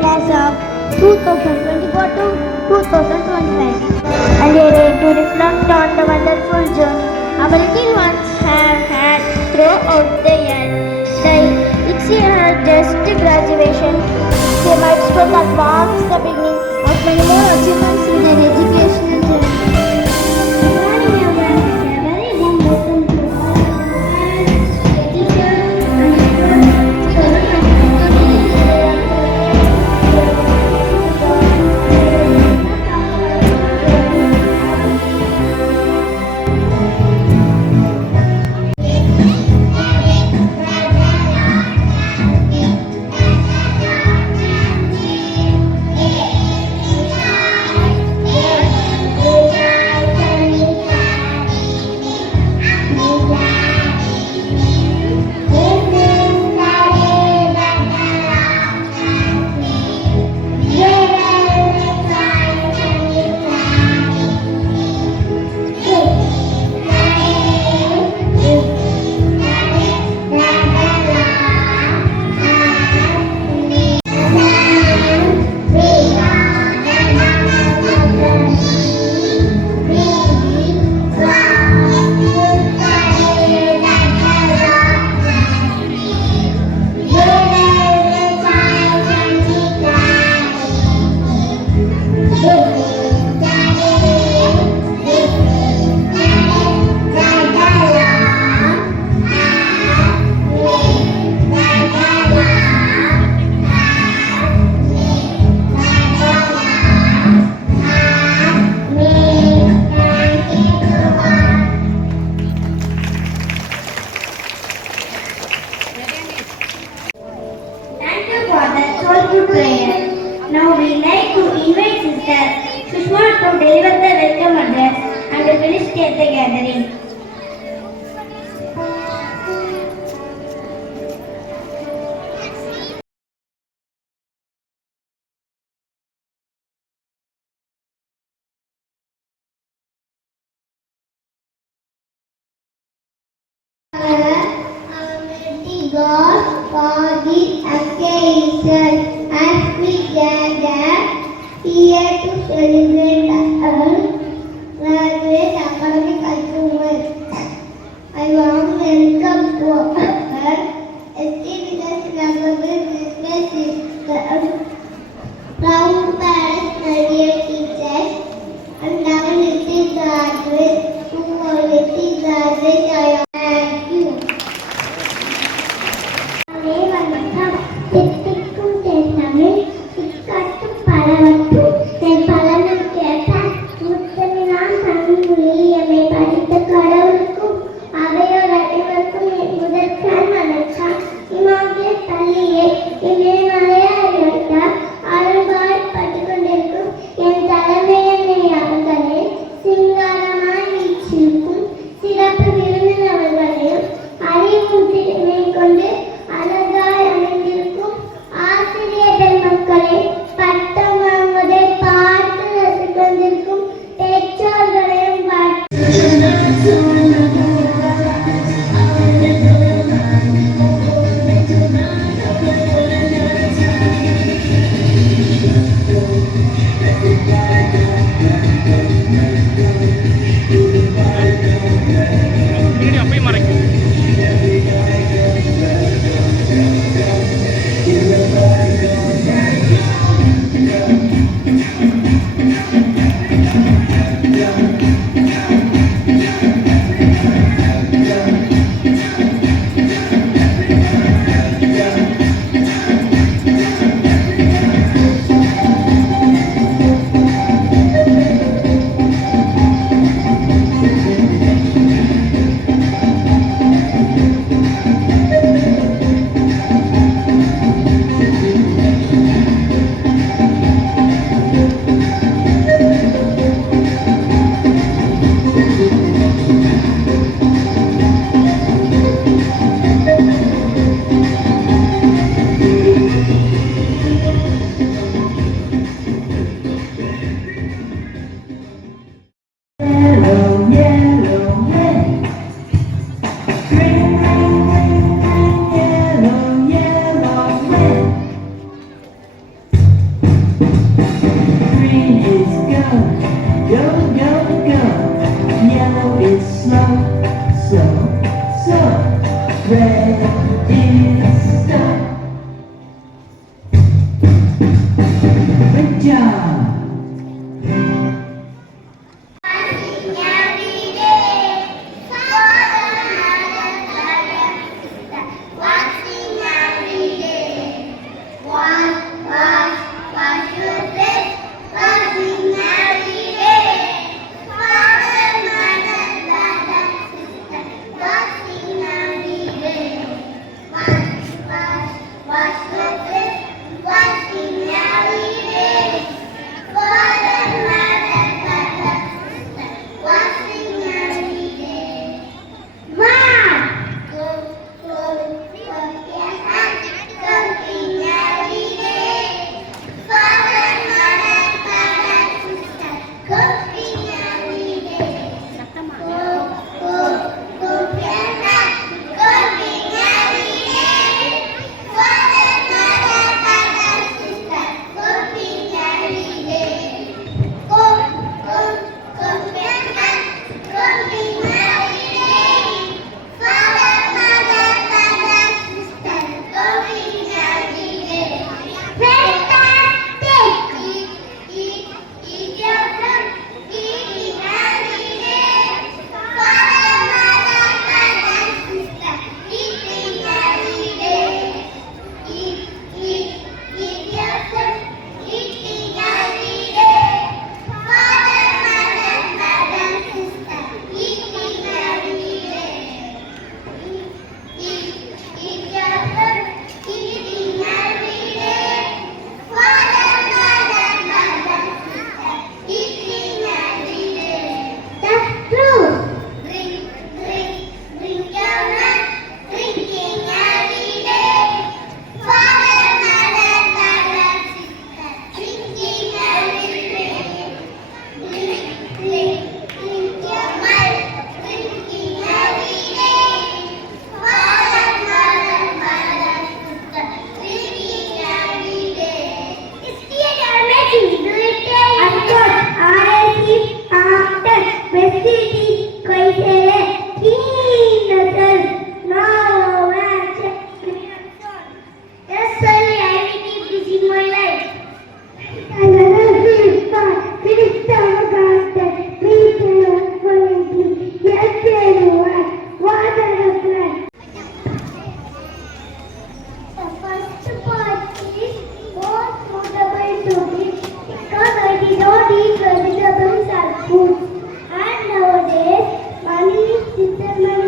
Class of 2024 to 2025, and they are ready to reflect on the wonderful journey our little ones have had throughout the year. Each year has just graduation. They might still advance the beginning of many more achievements in their educational journey. Good morning, everyone. A very warm welcome to all our parents, teachers, and prayer. Now we like to invite Sister Sushma to deliver the welcome address and felicitate the gathering. Almighty God for this occasion as we gather here to celebrate our graduate academic achievement. I want to welcome to our esteemed lovable business sisters, proud parents, my dear teachers, and our little graduates who are little graduates. Thank you. quite a keen now yes, sorry, I will keep this in my life. Another field part, finish our garden, we can quality, yes, water the plant. The first part is most suitable to me because I did not eat vegetables or food. And nowadays, money is determined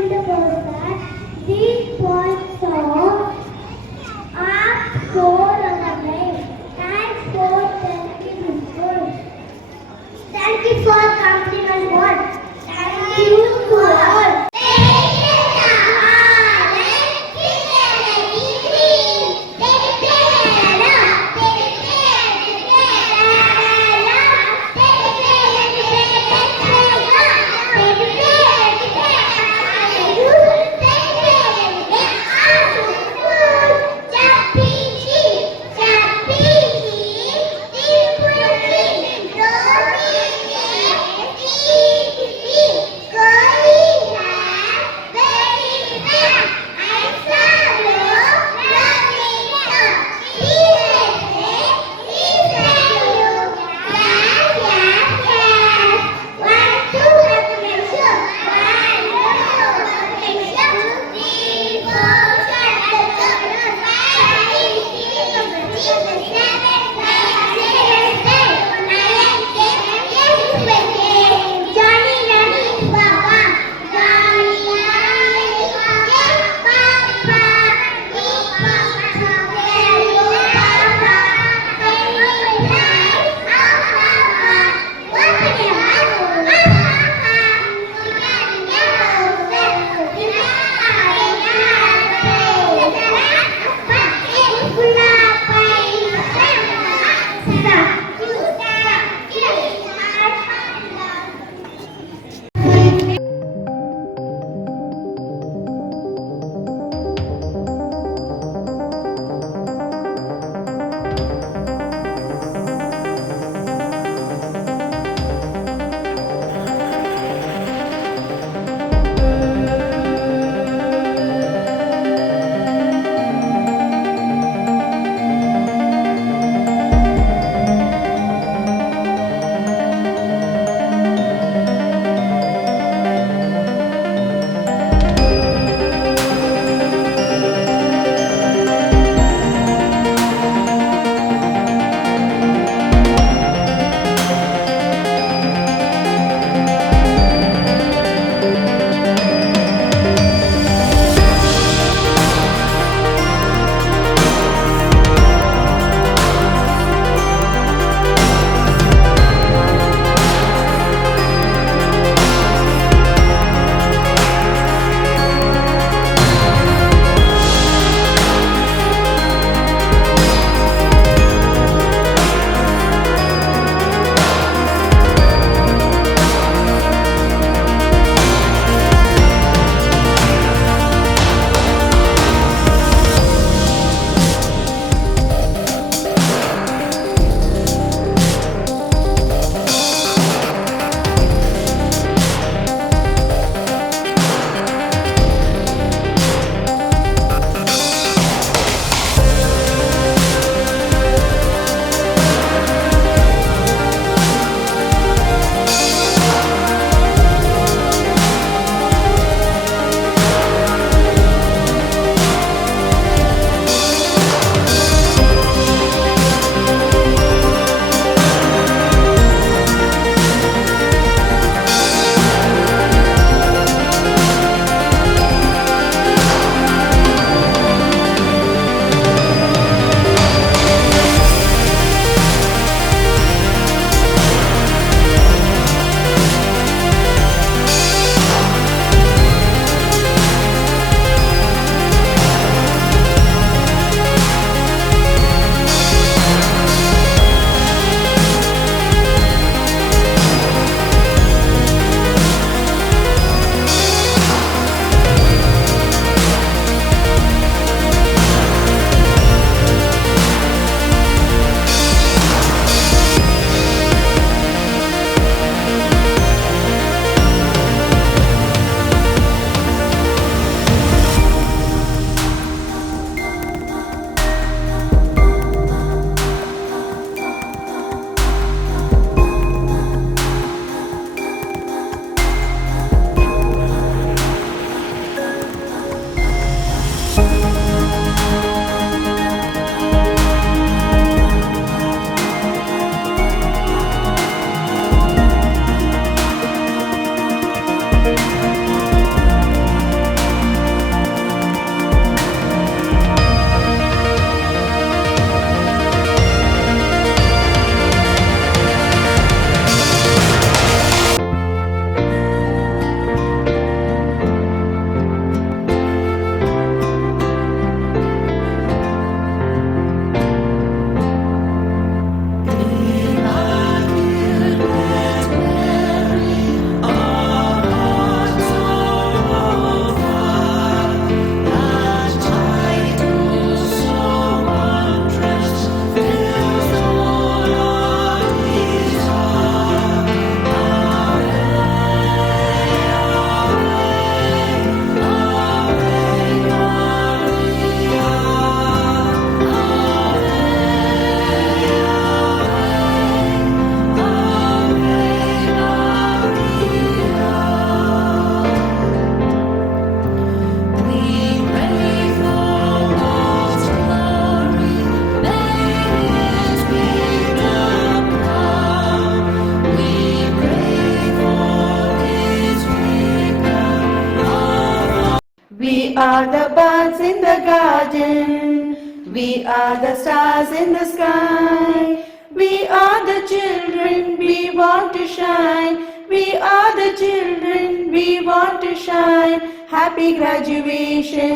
We are the birds in the garden. We are the stars in the sky. We are the children, we want to shine. We are the children, we want to shine. Happy graduation,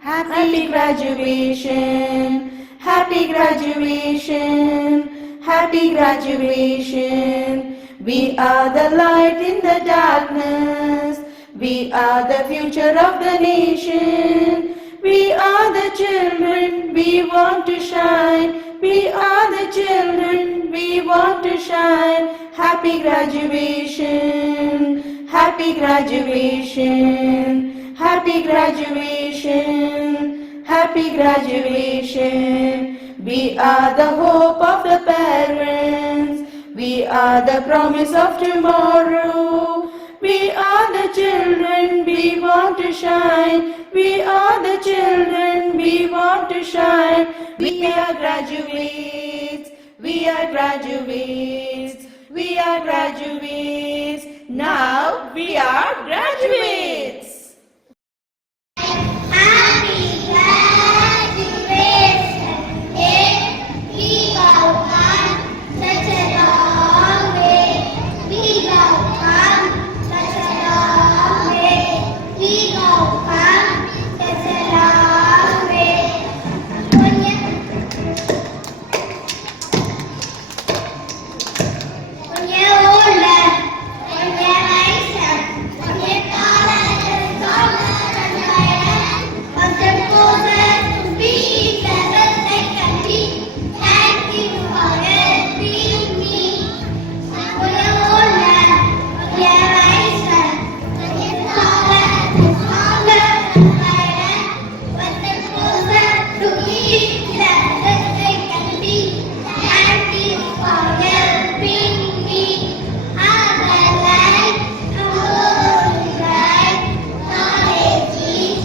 happy graduation, happy graduation, happy graduation. We are the light in the darkness. We are the future of the nation. We are the children, we want to shine. We are the children, we want to shine. Happy graduation, happy graduation, happy graduation, happy graduation. We are the hope of the parents. We are the promise of tomorrow. We are the children, we want to shine. We are the children, we want to shine. We are graduates, we are graduates, we are graduates. Now we are graduates. Happy graduation day. We have come such a long way. We have come such a long way. We have come such a long way. When you're older, when you're wiser, when you're taller and taller and higher, when you're closer to be the best I can be. Thank you for helping me. When you're older, when you're wiser, when you're taller and stronger and higher, when you're closer to be the best I can be. Thank you for helping me. Have a life, a holy life, knowledge is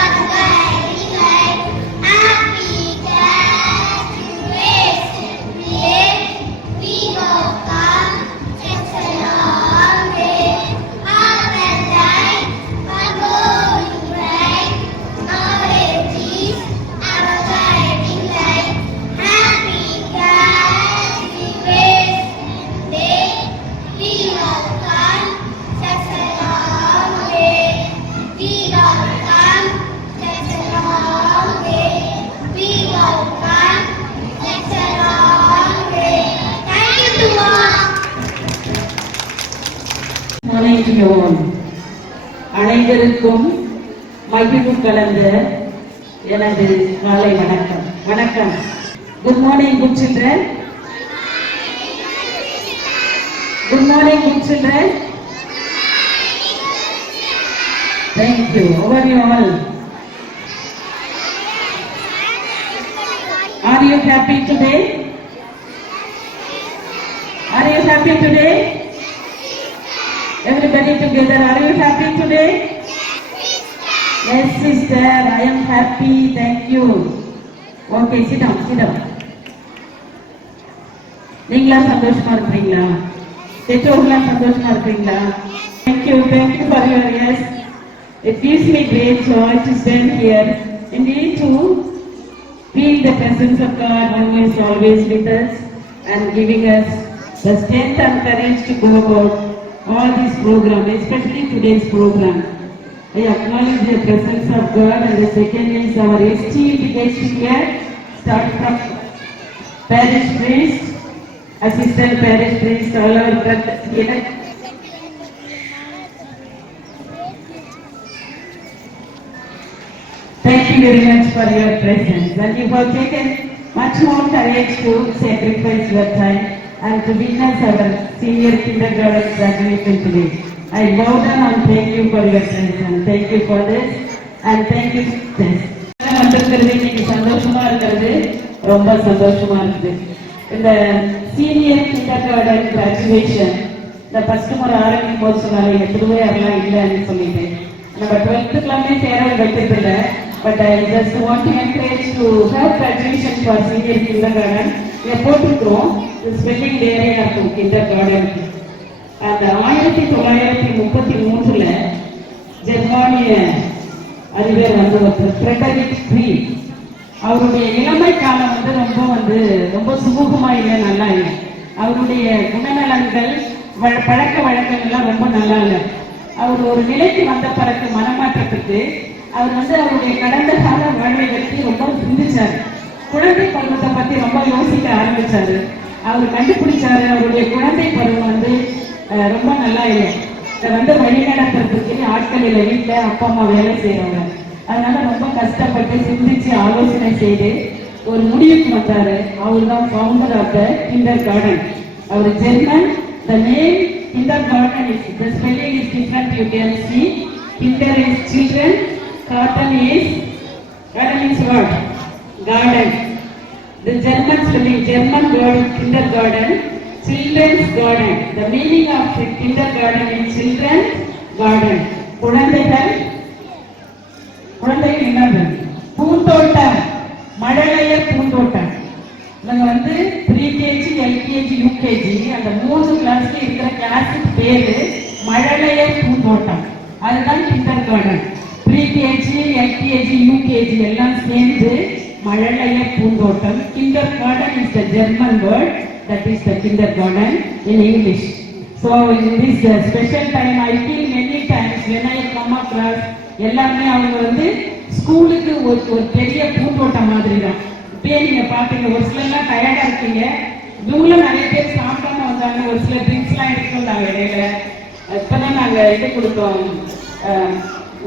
a guiding light. Happy graduation day. We have come such a long way. Have a life, a holy life, knowledge is our guiding light. Happy graduation day. We have come such a long way. We have come such a long way. We have come such a long way. Thank you all. Morning to you all. அனைவருக்கும் மகிழ்வு கலந்த எனது மாலை வணக்கம். வணக்கம். Good morning, good children. Good morning, good children. Thank you. How are you all? Are you happy today? Are you happy today? Everybody together, are you happy today? Yes, sister, I am happy. Thank you. Okay, sit down, sit down. நீங்களா சந்தோஷமா இருக்கீங்களா? பெற்றோர்களாம் சந்தோஷமா இருக்கீங்களா? Thank you for your yes. It gives me great joy to stand here and need to feel the presence of God who is always with us and giving us the strength and courage to go about all this program, especially today's program. I acknowledge the presence of God, and the second is our esteemed guest here, start from parish priest, assistant parish priest, all our brothers here. Thank you very much for your presence, and you have taken much more courage to sacrifice your time and to witness our senior kindergarten graduation today. I bow down and thank you for your presence. Thank you for this and thank you. வந்திருக்கிறது இன்னைக்கு சந்தோஷமா இருக்கிறது, ரொம்ப சந்தோஷமா இருக்குது. இந்த senior kindergarten graduation இந்த ஃபர்ஸ்ட் முறை ஆரம்பிக்கும் போது சொன்னாலே எதுவே அதெல்லாம் இல்லைன்னு சொல்லிட்டு நம்ம 12th எல்லாமே ஃபேர்வெல் வைக்கிறதில்லை. But I just want to encourage to have graduation for senior kindergarten. We போட்டிருக்கிறோம் ஸ்பெல்லிங் டேரே இருக்கும் kindergarten. அந்த 1933 ஜெர்மானிய அது ஃப்ரெடரிக் க்ரீன். அவருடைய இளமை காலம் ரொம்ப சுமூகமா இல்லை, நல்லா இல்லை. அவருடைய குணநலன்கள் பழக்க வழக்கங்கள்லாம் ரொம்ப நல்லா இல்லை. அவர் ஒரு நிலைக்கு வந்த பிறகு மனமாற்றத்துக்கு அவர் அவருடைய கடந்த கால வாழ்வை பற்றி ரொம்ப சிந்திச்சாரு. குழந்தை பருவத்தை பத்தி ரொம்ப யோசிக்க ஆரம்பிச்சாரு. அவர் கண்டுபிடிச்சாரு அவருடைய குழந்தை பருவம் ரொம்ப நல்லா இல்லை. இதை வழிநடத்துறதுக்கு ஆட்கள் இல்லை, வீட்டில் அப்பா அம்மா வேலை செய்யறவங்க. அதனால ரொம்ப கஷ்டப்பட்டு சிந்திச்சு ஆலோசனை செய்து ஒரு முடிவுக்கு வந்தாரு. அவர் தான் founder of the kindergarten. அவர் German. The name kindergarten is, the spelling is different, you can see. Kinder is children, garden is what? Garden. The German spelling, German word kindergarten, children's garden. The meaning of the kindergarten is children's garden. குழந்தைகள் என்னது? பூந்தோட்டம், மழலையர் பூந்தோட்டம். நாங்க pre-KG, LKG, UKG அந்த 3 கிளாஸ்ல இருக்கிற கிளாஸுக்கு பேரு மழலையர் பூந்தோட்டம். அதுதான் kinder garden. Pre-KG, LKG, UKG எல்லாம் சேர்ந்து மழலையர் பூந்தோட்டம். Kinder garden is the German word, that is the kindergarten in English. So in this special time I feel many times when I come across எல்லாமே அவங்க ஸ்கூலுக்கு ஒரு பெரிய பூந்தோட்டம் மாதிரி தான். இப்பயே நீங்க பாத்தீங்க, ஒரு சிலர்லாம் டயர்டா இருக்கீங்க, இவங்களும் நிறைய பேர் சாப்பிடாம வந்தாங்க, ஒரு சில ட்ரிங்க்ஸ்லாம் எடுத்துருந்தாங்க இடையில. இப்பதான் நாங்க இது கொடுத்தோம்,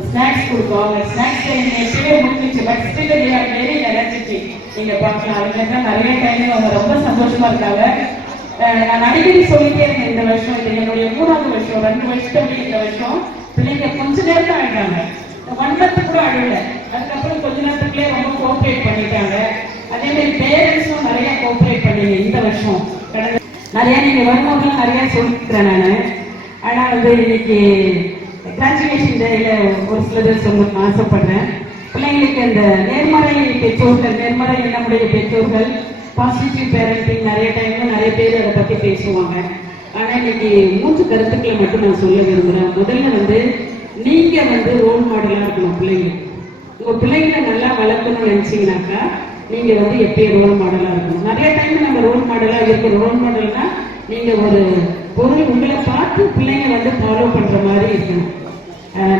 ஸ்நாக்ஸ் கொடுத்தோம். ஸ்நாக்ஸ் எப்பயே முடிஞ்சிச்சு, but still they are very energetic. நீங்க பார்க்கலாம், அவங்க நிறைய டைம் அவங்க ரொம்ப சந்தோஷமா இருக்காங்க. நான் அடிக்கடி சொல்லிட்டே இருந்தேன், இந்த வருஷம் இது என்னுடைய 3வது வருஷம், 2 வருஷத்துக்கு இந்த வருஷம் பிள்ளைங்க கொஞ்ச நேரத்தில் ஆயிட்டாங்க. 1 month கூட அழுவல. அதுக்கப்புறம் கொஞ்ச நேரத்துக்குள்ளே ரொம்ப கோஆப்ரேட் பண்ணிட்டாங்க. அதே மாதிரி பேரண்ட்ஸும் நிறைய கோஆப்ரேட் பண்ணீங்க இந்த வருஷம். நிறைய நீங்க வரும்போது நிறைய சொல்லிக்கிறேன் நான். ஆனா இன்னைக்கு கிராஜுவேஷன் டேல ஒரு சிலது சொல்ல ஆசைப்படுறேன். பிள்ளைங்களுக்கு இந்த நேர்மறை பெற்றோர்கள், நேர்மறை நம்முடைய பெற்றோர்கள், பாசிட்டிவ் பேரண்டிங் நிறைய டைம்ல நிறைய பேர் அதை பத்தி பேசுவாங்க. ஆனா இன்னைக்கு 3 கருத்துக்களை மட்டும் நான் சொல்ல விரும்புறேன். முதல்ல நீங்க ரோல் மாடலா இருக்கணும் பிள்ளைங்களுக்கு. உங்க பிள்ளைங்களை நல்லா வளர்க்கணும்னு நினைச்சீங்கன்னாக்கா நீங்க எப்பயும் ரோல் மாடலா இருக்கணும். நிறைய டைம் நம்ம ரோல் மாடலா இருக்கணும். ரோல் மாடல்னா நீங்க ஒரு பொருள் உங்களை பார்த்து பிள்ளைங்க ஃபாலோ பண்ற மாதிரி இருக்கணும்.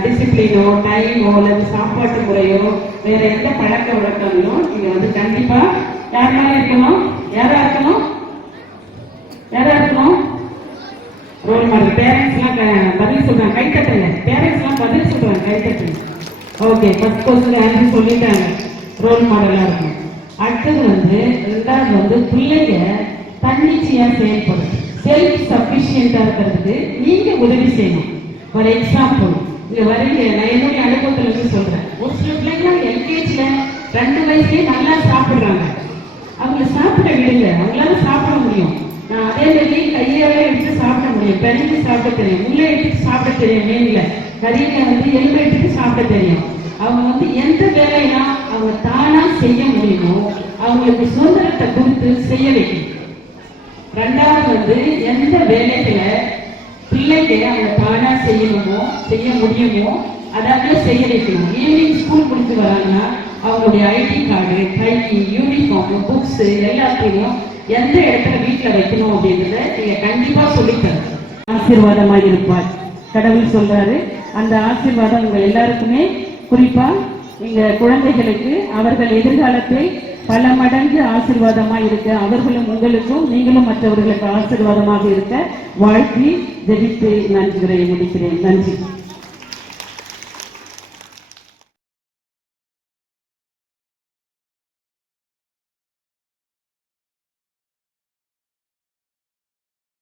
டிசிப்ளினோ, டைமோ, அல்லது சாப்பாட்டு முறையோ, வேற எந்த பழக்க வழக்கங்களோ நீங்க கண்டிப்பா யாரா இருக்கணும்? Role model. பேரண்ட்ஸ் எல்லாம் பதில் சொல்றாங்க, கைத்தட்டுங்க. பேரண்ட்ஸ் எல்லாம் பதில் சொல்றாங்க, கைத்தட்டுங்க. ஓகே, ஃபர்ஸ்ட் கொஸ்டின் ஆன்சர் சொல்லிட்டாங்க. ரோல் மாடலா இருக்கும். அடுத்தது 2வது பிள்ளைங்க தன்னிச்சையா செயல்படும், செல்ஃப் சஃபிஷியண்டா இருக்கிறதுக்கு நீங்க உதவி செய்யணும். ஃபார் எக்ஸாம்பிள், இங்க வரீங்க, நான் என்னுடைய அனுபவத்துல சொல்றேன். ஒரு சில பிள்ளைங்க எல்கேஜில 2 வயசுலயே நல்லா சாப்பிடுறாங்க. அவங்க சாப்பிட விடுங்க, அவங்களால சாப்பிட முடியும். நான் அதே மாதிரி கையால எடுத்து சாப்பிட முடியும், பெருஞ்சு சாப்பிட தெரியும், முள்ளை எடுத்து சாப்பிட தெரியும், மீன்ல கறியில எலும்பு எடுத்து சாப்பிட தெரியும். அவங்க எந்த வேலையெல்லாம் அவங்க தானா செய்ய முடியுமோ அவங்களுக்கு சுதந்திரத்தை கொடுத்து செய்ய வைக்கணும். 2வது எந்த வேலைகளை பிள்ளைங்க அவங்க தானா செய்யணுமோ, செய்ய முடியுமோ அதாவது செய்ய வைக்கணும். ஈவினிங் ஸ்கூல் முடிச்சு வராங்கன்னா அவங்களுடைய ஐடி கார்டு, கை, யூனிஃபார்ம், புக்ஸ் எல்லாத்தையும் எந்த இடத்துல வீட்டுல வைக்கணும் அப்படின்றத நீங்க கண்டிப்பா சொல்லித்தரணும். ஆசீர்வாதமாக இருப்பார் கடவுள் சொல்றாரு. அந்த ஆசீர்வாதம் உங்க எல்லாருக்குமே, குறிப்பா எங்க குழந்தைகளுக்கு அவர்கள் எதிர்காலத்தில் பல மடங்கு ஆசீர்வாதமா இருக்க, அவர்களும் உங்களுக்கும் நீங்களும் மற்றவர்களுக்கு ஆசீர்வாதமாக இருக்க வாழ்த்தி ஜெபித்து நன்றிகளை முடிக்கிறேன். நன்றி.